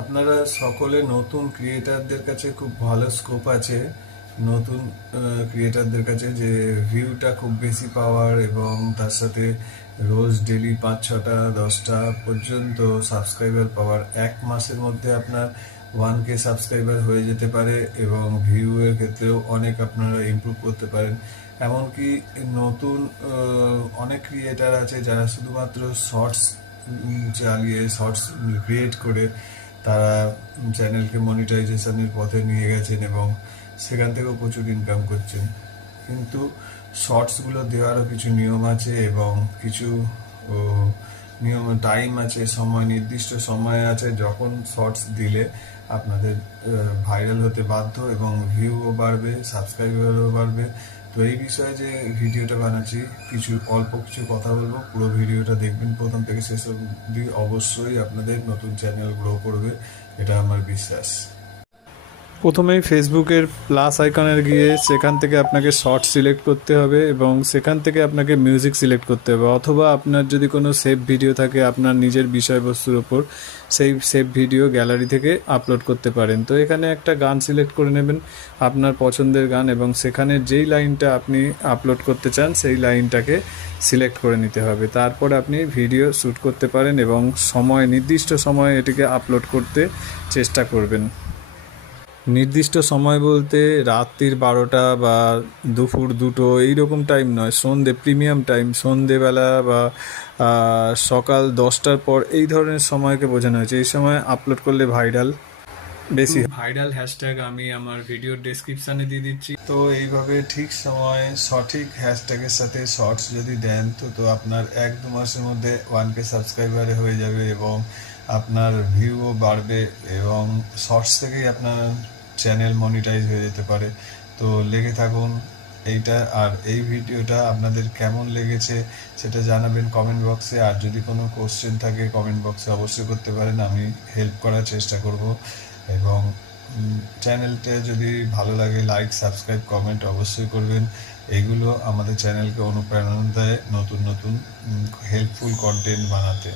আপনারা সকলে নতুন ক্রিয়েটারদের কাছে খুব ভালো স্কোপ আছে, নতুন ক্রিয়েটারদের কাছে, যে ভিউটা খুব বেশি পাওয়ার এবং তার সাথে রোজ ডেলি 5, 6, 10টা পর্যন্ত সাবস্ক্রাইবার পাওয়ার। 1 মাসের মধ্যে আপনার 1K সাবস্ক্রাইবার হয়ে যেতে পারে এবং ভিউ এর ক্ষেত্রেও অনেক আপনারা ইমপ্রুভ করতে পারেন। এমনকি নতুন অনেক ক্রিয়েটার আছে যারা শুধুমাত্র শর্টস চালিয়ে, শর্টস ক্রিয়েট করে তারা চ্যানেলকে মনিটাইজেশনের পথে নিয়ে গেছেন এবং সেখান থেকেও প্রচুর ইনকাম করছেন। কিন্তু শর্টসগুলো দেওয়ারও কিছু নিয়ম আছে এবং কিছু ও, নিয়ম টাইম আছে, সময়, নির্দিষ্ট সময় আছে যখন শর্টস দিলে আপনাদের ভাইরাল হতে বাধ্য এবং ভিউও বাড়বে, সাবস্ক্রাইবারও বাড়বে। তো এই বিষয়ে যে ভিডিওটা বানাচ্ছি, অল্প কিছু কথা বলবো, পুরো ভিডিওটা দেখবেন প্রথম থেকে শেষ অবধি। অবশ্যই আপনাদের নতুন চ্যানেল গ্রো করবে, এটা আমার বিশ্বাস। প্রথমেই ফেসবুকের প্লাস আইকনের গিয়ে সেখান থেকে আপনাকে শর্ট সিলেক্ট করতে হবে এবং সেখান থেকে আপনাকে মিউজিক সিলেক্ট করতে হবে, অথবা আপনার যদি কোনো সেভ ভিডিও থাকে আপনার নিজের বিষয়বস্তুর ওপর, সেই সেভ ভিডিও গ্যালারি থেকে আপলোড করতে পারেন। তো এখানে একটা গান সিলেক্ট করে নেবেন, আপনার পছন্দের গান, এবং সেখানে যেই লাইনটা আপনি আপলোড করতে চান সেই লাইনটাকে সিলেক্ট করে নিতে হবে। তারপর আপনি ভিডিও শ্যুট করতে পারেন এবং নির্দিষ্ট সময়ে এটিকে আপলোড করতে চেষ্টা করবেন। নির্দিষ্ট সময় বলতে রাত্রির 12টা বা দুপুর 2টো এইরকম টাইম নয়, প্রিমিয়াম টাইম, সন্ধেবেলা বা সকাল 10টার পর, এই ধরনের সময়কে বোঝানো হয়েছে। এই সময় আপলোড করলে বেশি ভাইরাল হ্যাশট্যাগ আমি আমার ভিডিওর ডেসক্রিপশানে দিয়ে দিচ্ছি। তো এইভাবে ঠিক সময়ে সঠিক হ্যাশট্যাগের সাথে শর্টস যদি দেন তো আপনার 1-2 মাসের মধ্যে 1K সাবস্ক্রাইবারে হয়ে যাবে এবং আপনার ভিউও বাড়বে এবং শর্টস থেকেই আপনার চ্যানেল মনিটাইজ হয়ে যেতে পারে। তো লেগে থাকুন এইটা। আর এই ভিডিওটা আপনাদের কেমন লেগেছে সেটা জানাবেন কমেন্ট বক্সে। আর যদি কোনো কোশ্চেন থাকে কমেন্ট বক্সে অবশ্যই করতে পারেন, আমি হেল্প করার চেষ্টা করব। এবং চ্যানেলটা যদি ভালো লাগে লাইক, সাবস্ক্রাইব, কমেন্ট অবশ্যই করবেন। এগুলো আমাদের চ্যানেলকে অনুপ্রেরণা দেয় নতুন নতুন হেল্পফুল কন্টেন্ট বানাতে।